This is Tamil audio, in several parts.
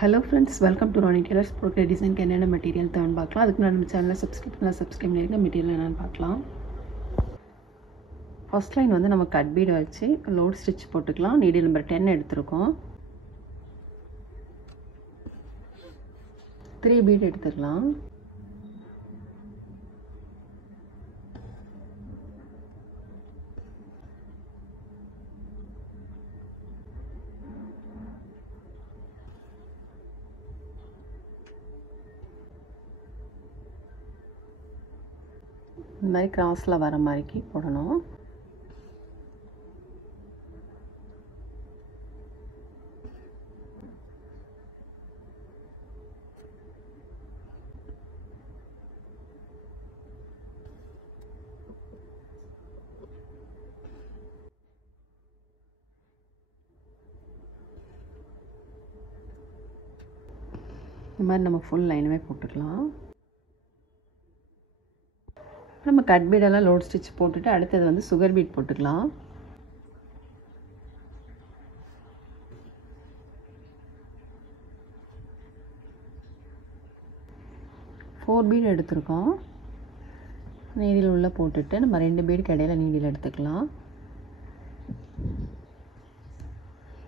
Hello friends, welcome to Rani tailors. Brocade டிசைனுக்கு என்னென்ன மெட்டீரியல் தேவைன்னு பார்க்கலாம். அதுக்கு நான் நம்ம சேனலை சப்ஸ்கிரைப் பண்ணியிருக்க மெட்டீரியல் என்னென்னு பார்க்கலாம். ஃபர்ஸ்ட் லைன் வந்து நம்ம கட் பீடை வச்சு லோட் ஸ்டிச் போட்டுக்கலாம். நீடில் நம்பர் 10 எடுத்துருக்கோம். 3 பீட் எடுத்துக்கலாம். இந்த மாதிரி கிராஸில் வர மாதிரிக்கு போடணும். இந்த மாதிரி நம்ம ஃபுல் லைனுமே போட்டுக்கலாம். நம்ம கட் பீடெல்லாம் லோட் ஸ்டிச் போட்டுட்டு அடுத்தது வந்து சுகர் பீட் போட்டுக்கலாம். ஃபோர் பீட் எடுத்துருக்கோம். நீடில் உள்ளே போட்டுட்டு நம்ம 2 பீடுக்கு இடையில நீடில் எடுத்துக்கலாம்.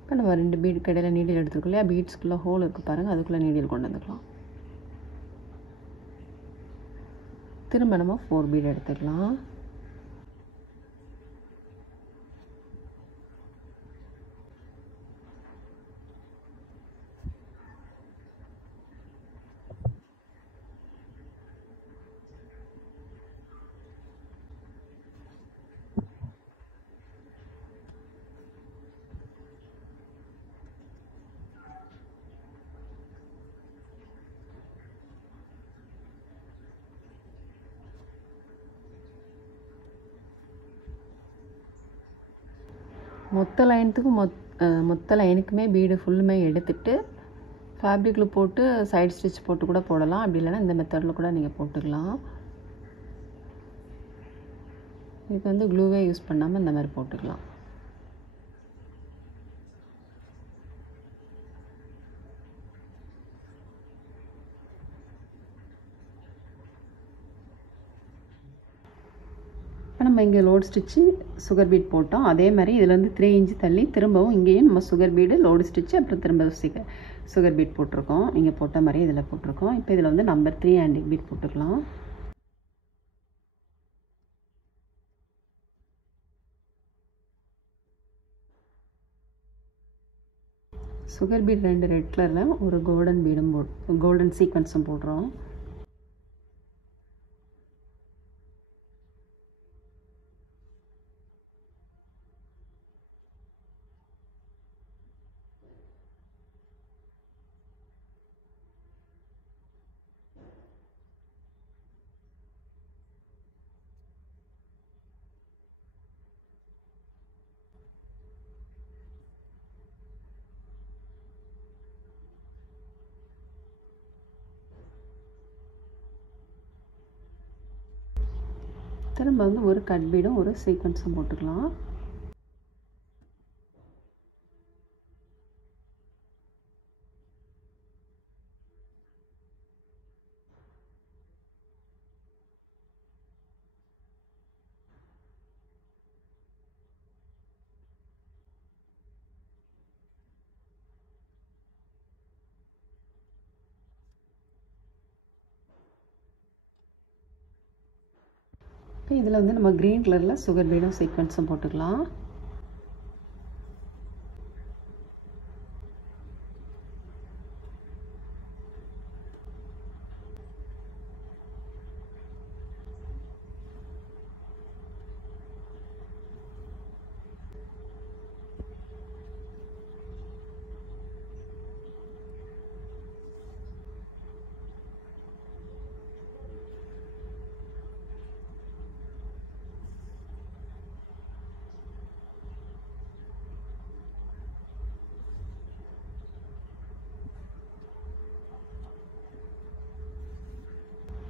இப்போ நம்ம 2 பீடுக்கு இடையில நீடில் எடுத்துருக்கோம் இல்லையா, பீட்ஸ்குள்ளே ஹோல் இருக்குது பாருங்கள், அதுக்குள்ளே நீடில் கொண்டு வந்துக்கலாம். திரும்ப நம்ம 4 பீட் எடுத்துக்கலாம். மொத்த லைனுக்குமே பீடு ஃபுல்லுமே எடுத்துட்டு ஃபேப்ரிக்கில் போட்டு சைடு ஸ்டிச் போட்டு கூட போடலாம். அப்படி இல்லைன்னா இந்த மெத்தடில் கூட நீங்கள் போட்டுக்கலாம். இதுக்கு வந்து க்ளூவே யூஸ் பண்ணாமல் இந்த மாதிரி போட்டுக்கலாம். நம்ம இங்கே லோட் ஸ்டிச்சு சுகர் பீட் போட்டோம். அதே மாதிரி இதில் வந்து 3 இன்ச்சு தள்ளி திரும்பவும் இங்கேயும் நம்ம சுகர் பீடு லோடு ஸ்டிச்சு அப்புறம் திரும்ப சுகர் பீட் போட்டிருக்கோம். இங்கே போட்ட மாதிரி இதில் போட்டிருக்கோம். இப்போ இதில் வந்து நம்பர் 3 ஹேண்டிக் பீட் போட்டுக்கலாம். சுகர் பீட் 2 ரெட் கலரில் ஒரு கோல்டன் பீடும் கோல்டன் சீக்வன்ஸும் போடுறோம். திரும்ப வந்து ஒரு கட் பீடும் ஒரு சீக்வன்ஸும் போட்டுக்கலாம். இப்போ இதில் வந்து நம்ம க்ரீன் கலரில் சுகர் பீடும் சீக்வன்ஸும் போட்டுக்கலாம்.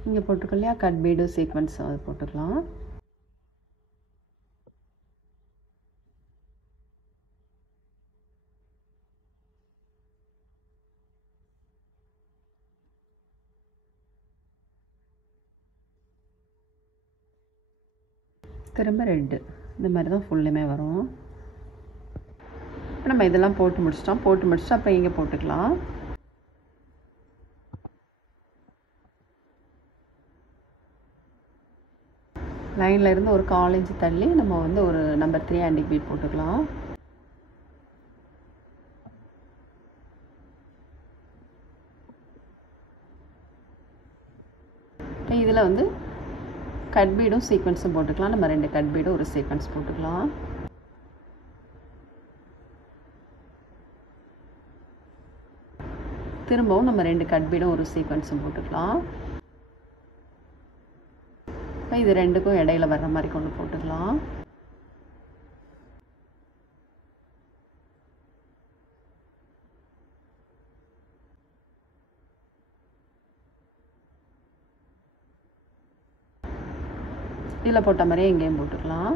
இங்கே போட்டிருக்கோம் இல்லையா கட் பீடு சீக்வன்ஸ், அது போட்டுக்கலாம். திரும்ப ரெட்டு. இந்த மாதிரி தான் ஃபுல்லுமே வரும். இப்போ நம்ம இதெல்லாம் போட்டு முடிச்சிட்டோம். போட்டு முடிச்சுட்டு அப்புறம் இங்கே போட்டுக்கலாம். லைனில் இருந்து ஒரு 1/4 இன்ச்சு தள்ளி நம்ம வந்து ஒரு நம்பர் 3 ஆன்டிக் பீட் போட்டுக்கலாம். இதில் வந்து கட் பீடும் சீக்வன்ஸும் போட்டுக்கலாம். நம்ம 2 கட் பீடும் ஒரு சீக்வன்ஸ் போட்டுக்கலாம். திரும்பவும் நம்ம 2 கட் பீடும் ஒரு சீக்வன்ஸும் போட்டுக்கலாம். இது ரெண்டுக்கும் இடையில வர்ற மாதிரி கொண்டு போட்டுக்கலாம். இதில் போட்ட மாதிரியே இங்கேயும் போட்டுக்கலாம்.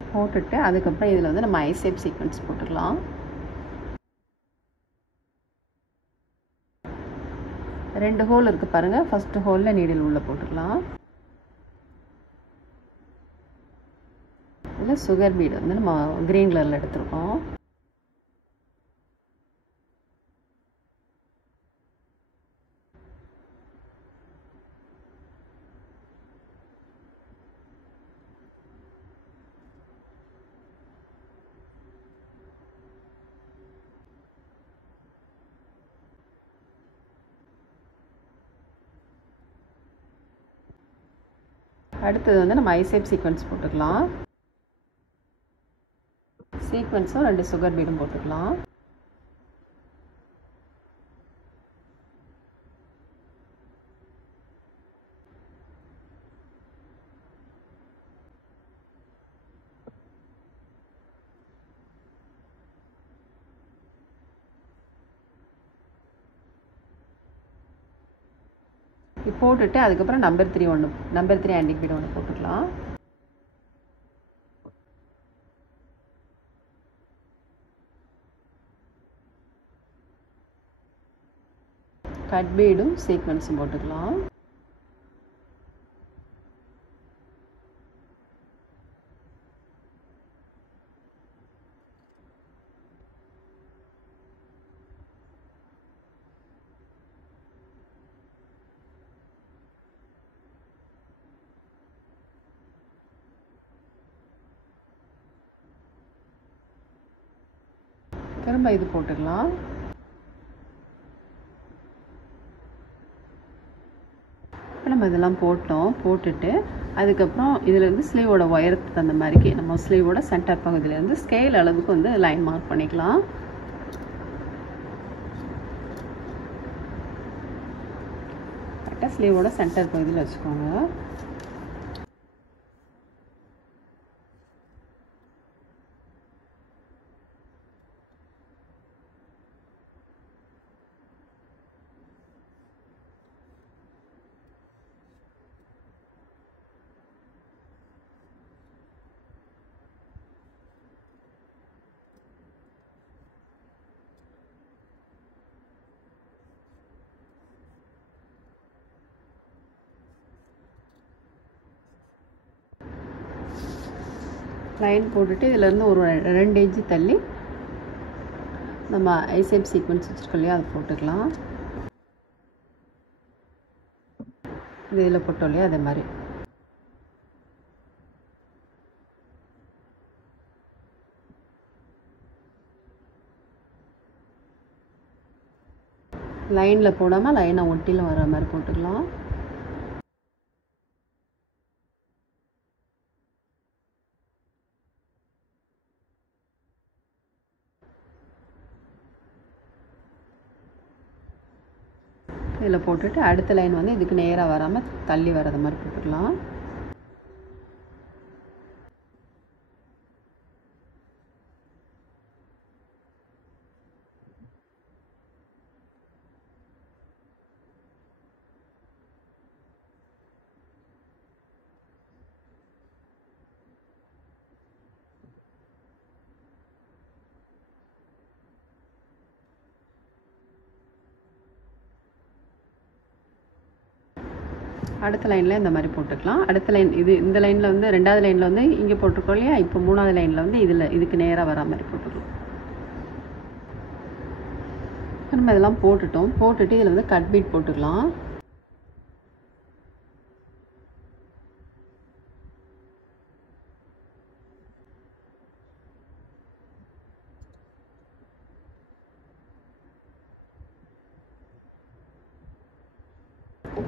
போட்டுட்டு அதுக்கப்புறம் இதில் வந்து நம்ம ஐ ஷேப் சீக்வன்ஸ் போட்டுக்கலாம். 2 ஹோல் இருக்குது பாருங்கள். ஃபஸ்ட்டு ஹோலில் நீடில் உள்ளே போட்டுக்கலாம். இதில் சுகர் பீடு வந்து நம்ம க்ரீன் கலரில் எடுத்துருக்கோம். அடுத்தது வந்து நம்ம ஐ ஷேப் சீக்வன்ஸ் போட்டுக்கலாம். சீக்வன்ஸும் 2 சுகர் பீடும் போட்டுக்கலாம். போட்டுட்டு அதுக்கப்புறம் நம்பர் 3 ஆன்டிக் பீடு ஒன்று போட்டுக்கலாம். கட் பீடும் சீக்வன்ஸும் போட்டுக்கலாம். திரும்ப இது போட்டுக்கலாம். இப்போ நம்ம இதெல்லாம் போட்டுட்டு அதுக்கப்புறம் இதிலேருந்து ஸ்லீவோட உயரத்துக்கு தகுந்த மாதிரிக்கு நம்ம ஸ்லீவோட சென்டர் பகுதியிலேருந்து ஸ்கேல் அளவுக்கு வந்து லைன் மார்க் பண்ணிக்கலாம். கரெக்டாக ஸ்லீவோட சென்டர் பகுதியில் வச்சுக்கோங்க. லைன் போட்டுட்டு இதிலேருந்து ஒரு 2 இன்ச்சு தள்ளி நம்ம ஐ ஷேப் சீக்வன்ஸ் வச்சுருக்கோம் இல்லையா, அதை போட்டுக்கலாம். இது இதில் போட்டோம் இல்லையா, அதே மாதிரி லைனில் போடாமல் லைனை ஒட்டியில் வர மாதிரி போட்டுக்கலாம். இதில் போட்டுட்டு அடுத்த லைன் வந்து இதுக்கு நேராக வராமல் தள்ளி வர்றது மாதிரி போட்டுக்கலாம். அடுத்த லைனில் இந்த மாதிரி போட்டுக்கலாம். அடுத்த லைன் இது இந்த லைனில் வந்து 2வது லைனில் வந்து இங்கே போட்டிருக்கோம் இல்லையா, இப்போ 3வது லைனில் வந்து இதுக்கு நேராக வரா மாதிரி போட்டுக்கலாம். நம்ம இதெல்லாம் போட்டுட்டு இதில் வந்து கட் பீட் போட்டுக்கலாம்.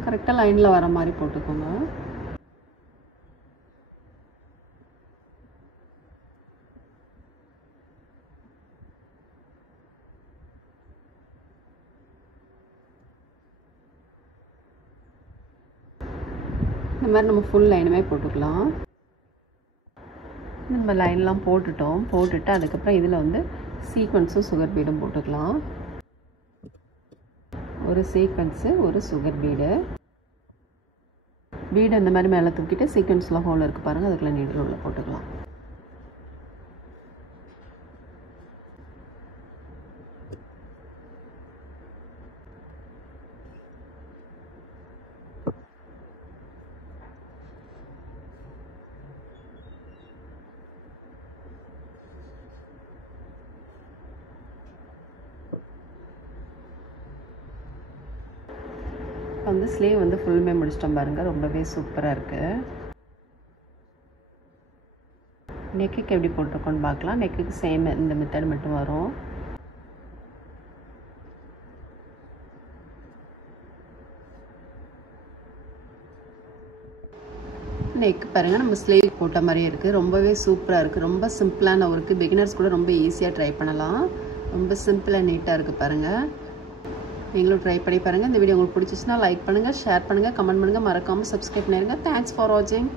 கரெக்டாக லைனில் வர மாதிரி போட்டுக்கோங்க. இந்த மாதிரி நம்ம ஃபுல் லைனுமே போட்டுக்கலாம். நம்ம லைன்லாம் போட்டுட்டு அதுக்கப்புறம் இதில் வந்து சீக்வன்ஸும் சுகர் பீடும் போட்டுக்கலாம். ஒரு சீக்வன்ஸு, ஒரு சுகர் பீடு இந்த மாதிரி மேலே தூக்கிட்டு சீக்வன்ஸ்லாம் ஹோல் இருக்குது பாருங்கள், அதுக்குள்ளே நீடில் உள்ள போட்டுக்கலாம். வந்து ஸ்லீவ் வந்து ஃபுல்லுமே முடிச்சிட்டோம் பாருங்கள், ரொம்பவே சூப்பராக இருக்குது. நெக்குக்கு எப்படி போட்டிருக்கோன்னு பார்க்கலாம். நெக்குக்கு சேம் இந்த மெத்தட் மட்டும் வரும். நெக் பாருங்கள், நம்ம ஸ்லீவ் போட்ட மாதிரியே இருக்குது. ரொம்பவே சூப்பராக இருக்குது. ரொம்ப சிம்பிளான ஒர்க்கு, பிகினர்ஸ் கூட ரொம்ப ஈஸியாக ட்ரை பண்ணலாம். ரொம்ப சிம்பிளாக நீட்டாக இருக்குது பாருங்கள். நீங்களும் ட்ரை பண்ணி பாருங்கள். இந்த வீடியோ உங்களுக்கு பிடிச்சிச்சுன்னா லைக் பண்ணுங்கள், ஷேர் பண்ணுங்கள், கமெண்ட் பண்ணுங்கள், மறக்காமல் சப்ஸ்கிரைப் பண்ணிடுங்க. தேங்க்ஸ் ஃபார் வாட்சிங்.